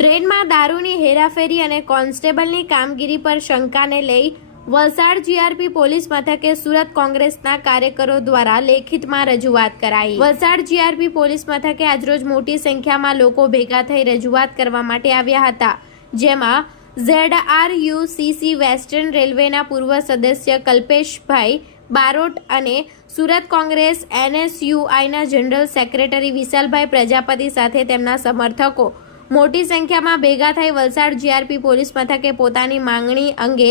ટ્રેનમાં દારૂની હેરાફેરી અને કોન્સ્ટેબલની કામગીરી પર શંકાને લઈ વલસાડ જીઆરપી પોલીસ મથકે સુરત કોંગ્રેસના કાર્યકરો દ્વારા લેખિતમાં રજૂઆત કરાઈ. વલસાડ જીઆરપી પોલીસ મથકે આજરોજ મોટી સંખ્યામાં લોકો ભેગા થઈ રજૂઆત કરવા માટે આવ્યા હતા, જેમાં Z R U CC western રેલવેના પૂર્વ સદસ્ય કલ્પેશભાઈ બારોટ અને સુરત કોંગ્રેસ એનએસયુઆઈના જનરલ સેક્રેટરી વિશાલભાઈ પ્રજાપતિ સાથે તેમના સમર્થકો મોટી સંખ્યામાં ભેગા થઈ વલસાડ જીઆરપી પોલીસ મથકે પોતાની માંગણી અંગે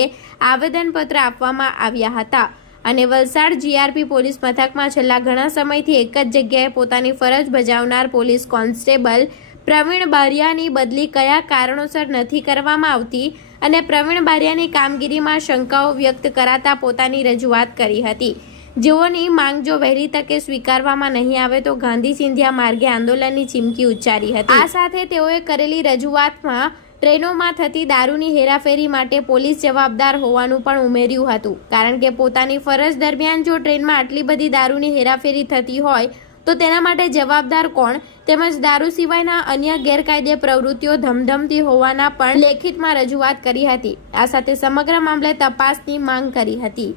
આવેદનપત્ર આપવામાં આવ્યા હતા. અને વલસાડ જીઆરપી પોલીસ મથકમાં છેલ્લા ઘણા સમયથી એક જ જગ્યાએ પોતાની ફરજ બજાવનાર પોલીસ કોન્સ્ટેબલ પ્રવીણ બારિયાની બદલી કયા કારણોસર નથી કરવામાં આવતી અને પ્રવીણ બારિયાની કામગીરીમાં શંકાઓ વ્યક્ત કરાતા પોતાની રજૂઆત કરી હતી. જેઓની માંગ જો વહેલી તકે સ્વીકારવામાં નહીં આવે તો ગાંધી સિંધિયા માર્ગે આંદોલનની ચીમકી ઉચ્ચારી હતી. આ સાથે તેઓએ કરેલી રજૂઆતમાં ટ્રેનોમાં થતી દારૂની હેરાફેરી માટે પોલીસ જવાબદાર હોવાનું પણ ઉમેર્યું હતું. કારણ કે પોતાની ફરજ દરમિયાન જો ટ્રેનમાં આટલી બધી દારૂની હેરાફેરી થતી હોય, તો તેના માટે જવાબદાર કોણ? તેમજ દારૂ સિવાયના અન્ય ગેરકાયદે પ્રવૃત્તિઓ ધમધમતી હોવાના પણ લેખિતમાં રજૂઆત કરી હતી. આ સાથે સમગ્ર મામલે તપાસની માંગ કરી હતી.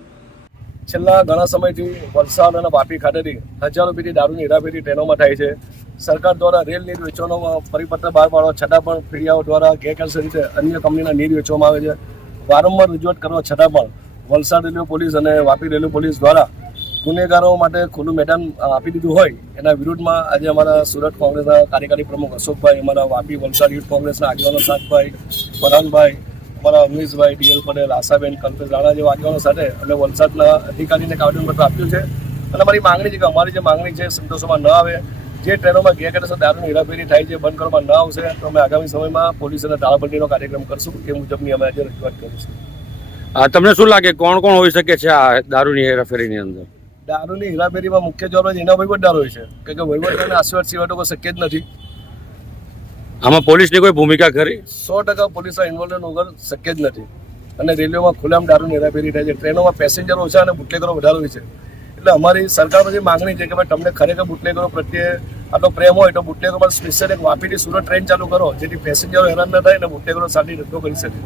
છેલ્લા ઘણા સમયથી વલસાડ અને વાપી ખાતેથી હજારો પેટી દારૂની હેરાફેરી ટ્રેનોમાં થાય છે. સરકાર દ્વારા રેલ નીર વેચવાનો પરિપત્ર બહાર પાડવા છતાં પણ ફેરિયાઓ દ્વારા ગેરકાયદેસર રીતે અન્ય કંપનીના નીર વેચવામાં આવે છે. વારંવાર રજૂઆત કરવા છતાં પણ વલસાડ રેલવે પોલીસ અને વાપી રેલવે પોલીસ દ્વારા ગુનેગારો માટે ખુલ્લું મેદાન આપી દીધું હોય એના વિરુદ્ધમાં આજે અમારા સુરત કોંગ્રેસના કાર્યકારી પ્રમુખ અશોકભાઈ, અમારા વાપી વલસાડ યુથ કોંગ્રેસના આગેવાનો સાતભાઈ ફરહાનભાઈ અમારા અમીશભાઈ ડીએલ પટેલ આશાબેન કલ્પેશ રાણા જેવા આગેવાનો સાથે અમે વલસાડના અધિકારીને એક આવેદનપત્ર આપ્યું છે. અને અમારી માંગણી છે કે અમારી જે માંગણી છે સંતોષોમાં ન આવે જે ટ્રેનોમાં ગેરકાયદેસર દારૂની હેરાફેરી થાય છે બંધ કરવામાં ન આવશે તો અમે આગામી સમયમાં પોલીસ અને તાળાબંધીનો કાર્યક્રમ કરશું એ મુજબની અમે આજે રજૂઆત કરીશું. આ તમને શું લાગે? કોણ કોણ હોઈ શકે છે આ દારૂની હેરાફેરીની અંદર? દારૂની હેરાફેરીમાં મુખ્ય જવાબદાર એના વહીવટદાર હોય છે. કે વહીવટદારને આશીર્વાદ સિવાય તો શક્ય જ નથી. આમાં પોલીસની કોઈ ભૂમિકા ખરી? સો ટકા પોલીસના ઇન્વોલ્વમેન્ટ વગર શક્ય જ નથી. અને રેલવેમાં ખુલ્લામ દારૂ હેરાફેરી થાય છે. ટ્રેનોમાં પેસેન્જર ઓછા અને બુટલેગરો વધારે હોય છે. એટલે અમારી સરકાર પછી માંગણી છે કે ભાઈ તમને ખરેખર બુટલેગરો પ્રત્યે આટલો પ્રેમ હોય તો બુટલેગરો પર સ્પેશિયલ એક વાપીથી સુરત ટ્રેન ચાલુ કરો, જેથી પેસેન્જરો હેરાન ન થાય અને બુટલેગરો સાથે ધંધો કરી શકે.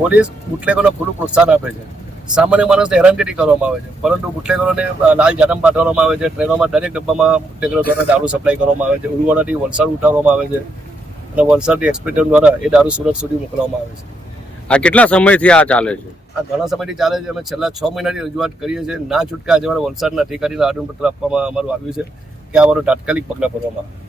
પોલીસ બુટલેગરોને ખુલ્લું પ્રોત્સાહન આપે છે. સામાન્ય માણસને હેરાનગતિ કરવામાં આવે છે. પરંતુ બુટલેગરોને લાલ જાનમ પાઠવવામાં આવે છે. ટ્રેનોમાં દરેક ડબ્બામાં બુટલેગરો દ્વારા દારૂ સપ્લાય કરવામાં આવે છે. ઉલવાડાથી વલસાડ ઉઠાવવામાં આવે છે. અને વલસાડથી એક્સપેડિયમ દ્વારા એ દારૂ સુરત સુધી મોકલવામાં આવે છે. આ કેટલા સમયથી આ ચાલે છે? આ ઘણા સમયથી ચાલે છે. અમે છેલ્લા છ મહિનાથી રજૂઆત કરીએ છીએ. ના છૂટકે આજે અમારા વલસાડના અધિકારીને આવેદનપત્ર આપવામાં અમારું આવ્યું છે કે આ તાત્કાલિક પગલાં ભરવામાં આવે.